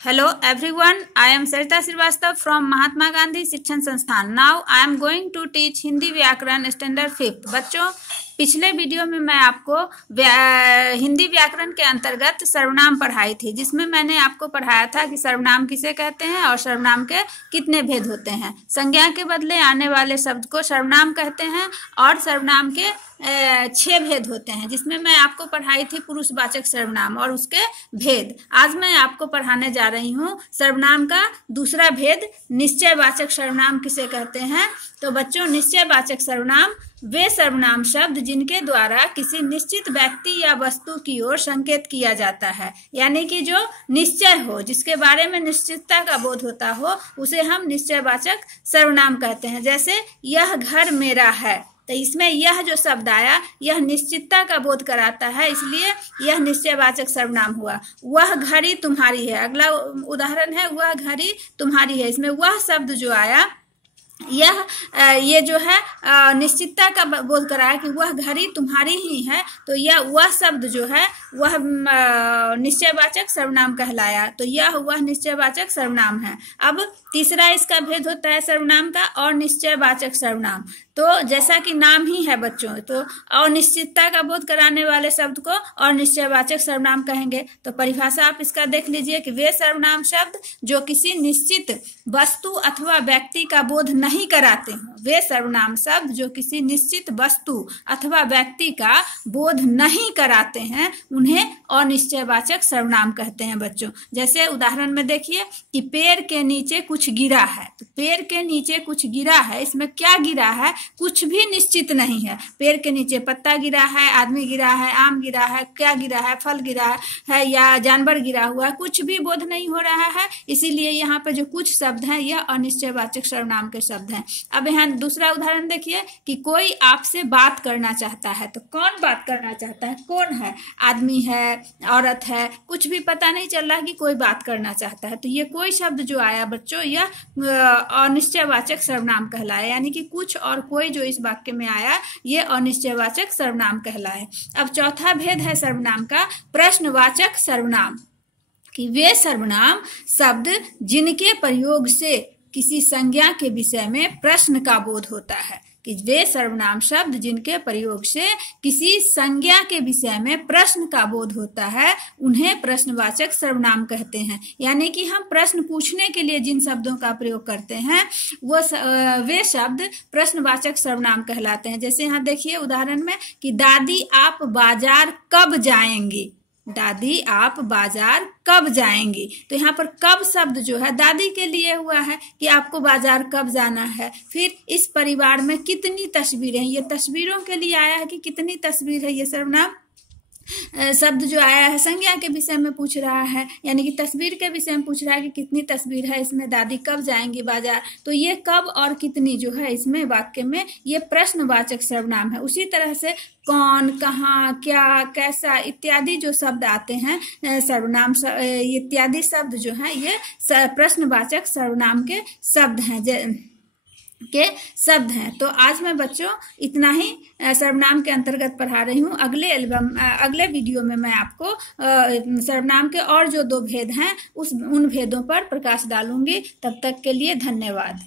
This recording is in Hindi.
Hello everyone, I am Sarita Srivastava from Mahatma Gandhi शिक्षण संस्थान। Now I am going to teach Hindi व्याकरण स्टैंडर्ड 5। बच्चों, पिछले वीडियो में मैं आपको हिंदी व्याकरण के अंतर्गत सर्वनाम पढ़ाई थी, जिसमें मैंने आपको पढ़ाया था कि सर्वनाम किसे कहते हैं और सर्वनाम के कितने भेद होते हैं। संज्ञा के बदले आने वाले शब्द को सर्वनाम कहते हैं और सर्वनाम के 6 भेद होते हैं, जिसमें मैं आपको पढ़ाई थी पुरुषवाचक सर्वनाम और उसके भेद। आज मैं आपको पढ़ाने जा रही हूँ सर्वनाम का दूसरा भेद, निश्चयवाचक सर्वनाम किसे कहते हैं। तो बच्चों, निश्चयवाचक सर्वनाम वे सर्वनाम शब्द जिनके द्वारा किसी निश्चित व्यक्ति या वस्तु की ओर संकेत किया जाता है, यानी कि जो निश्चय हो, जिसके बारे में निश्चितता का बोध होता हो, उसे हम निश्चयवाचक सर्वनाम कहते हैं। जैसे यह घर मेरा है, तो इसमें यह जो शब्द आया, यह निश्चितता का बोध कराता है, इसलिए यह निश्चयवाचक सर्वनाम हुआ। वह घड़ी तुम्हारी है, अगला उदाहरण है वह घड़ी तुम्हारी है। इसमें वह शब्द जो आया, ये जो है निश्चितता का बोध कराया कि वह घड़ी तुम्हारी ही है, तो यह वह शब्द जो है वह निश्चयवाचक सर्वनाम कहलाया, तो यह वह निश्चयवाचक सर्वनाम है। अब तीसरा इसका भेद होता है सर्वनाम का अनिश्चयवाचक सर्वनाम। तो जैसा कि नाम ही है बच्चों, तो अनिश्चितता का बोध कराने वाले शब्द को अनिश्चयवाचक सर्वनाम कहेंगे। तो परिभाषा आप इसका देख लीजिए कि वे सर्वनाम शब्द जो किसी निश्चित वस्तु अथवा व्यक्ति का बोध नहीं कराते हो, वे सर्वनाम शब्द जो किसी निश्चित वस्तु अथवा व्यक्ति का बोध नहीं कराते हैं, उन्हें अनिश्चयवाचक सर्वनाम कहते हैं बच्चों। जैसे उदाहरण में देखिए कि पेड़ के नीचे कुछ गिरा है, तो पेड़ के नीचे कुछ गिरा है, इसमें क्या गिरा है, कुछ भी निश्चित नहीं है। पेड़ के नीचे पत्ता गिरा है, आदमी गिरा है, आम गिरा है, क्या गिरा है, फल गिरा है या जानवर गिरा हुआ है, कुछ भी बोध नहीं हो रहा है। इसीलिए यहाँ पे जो कुछ शब्द हैं यह अनिश्चयवाचक सर्वनाम के शब्द हैं। अब यहाँ दूसरा उदाहरण देखिए कि कोई आपसे बात करना चाहता है, तो कौन बात करना चाहता है, कौन है, आदमी है, औरत है, कुछ भी पता नहीं चल रहा कि कोई बात करना चाहता है। तो ये कोई शब्द जो आया बच्चों, यह अनिश्चयवाचक सर्वनाम कहलाया, यानी कि कुछ और कोई जो इस वाक्य में आया, ये अनिश्चयवाचक सर्वनाम कहलाए। अब चौथा भेद है सर्वनाम का प्रश्नवाचक सर्वनाम, कि वे सर्वनाम शब्द जिनके प्रयोग से किसी संज्ञा के विषय में प्रश्न का बोध होता है, कि वे सर्वनाम शब्द जिनके प्रयोग से किसी संज्ञा के विषय में प्रश्न का बोध होता है, उन्हें प्रश्नवाचक सर्वनाम कहते हैं। यानी कि हम प्रश्न पूछने के लिए जिन शब्दों का प्रयोग करते हैं वे शब्द प्रश्नवाचक सर्वनाम कहलाते हैं। जैसे यहाँ देखिए उदाहरण में कि दादी आप बाजार कब जाएंगी, दादी आप बाजार कब जाएंगी। तो यहाँ पर कब शब्द जो है दादी के लिए हुआ है कि आपको बाजार कब जाना है। फिर इस परिवार में कितनी तस्वीरें, ये तस्वीरों के लिए आया है कि कितनी तस्वीर है। ये सर्वनाम शब्द जो आया है संज्ञा के विषय में पूछ रहा है, यानी कि तस्वीर के विषय में पूछ रहा है कि कितनी तस्वीर है। इसमें दादी कब जाएंगी बाजार, तो ये कब और कितनी जो है इसमें वाक्य में ये प्रश्नवाचक सर्वनाम है। उसी तरह से कौन, कहाँ, क्या, कैसा इत्यादि जो शब्द आते हैं सर्वनाम इत्यादि शब्द जो है ये प्रश्नवाचक सर्वनाम के शब्द हैं। तो आज मैं बच्चों इतना ही सर्वनाम के अंतर्गत पढ़ा रही हूँ। अगले वीडियो में मैं आपको सर्वनाम के और जो 2 भेद हैं उन भेदों पर प्रकाश डालूंगी। तब तक के लिए धन्यवाद।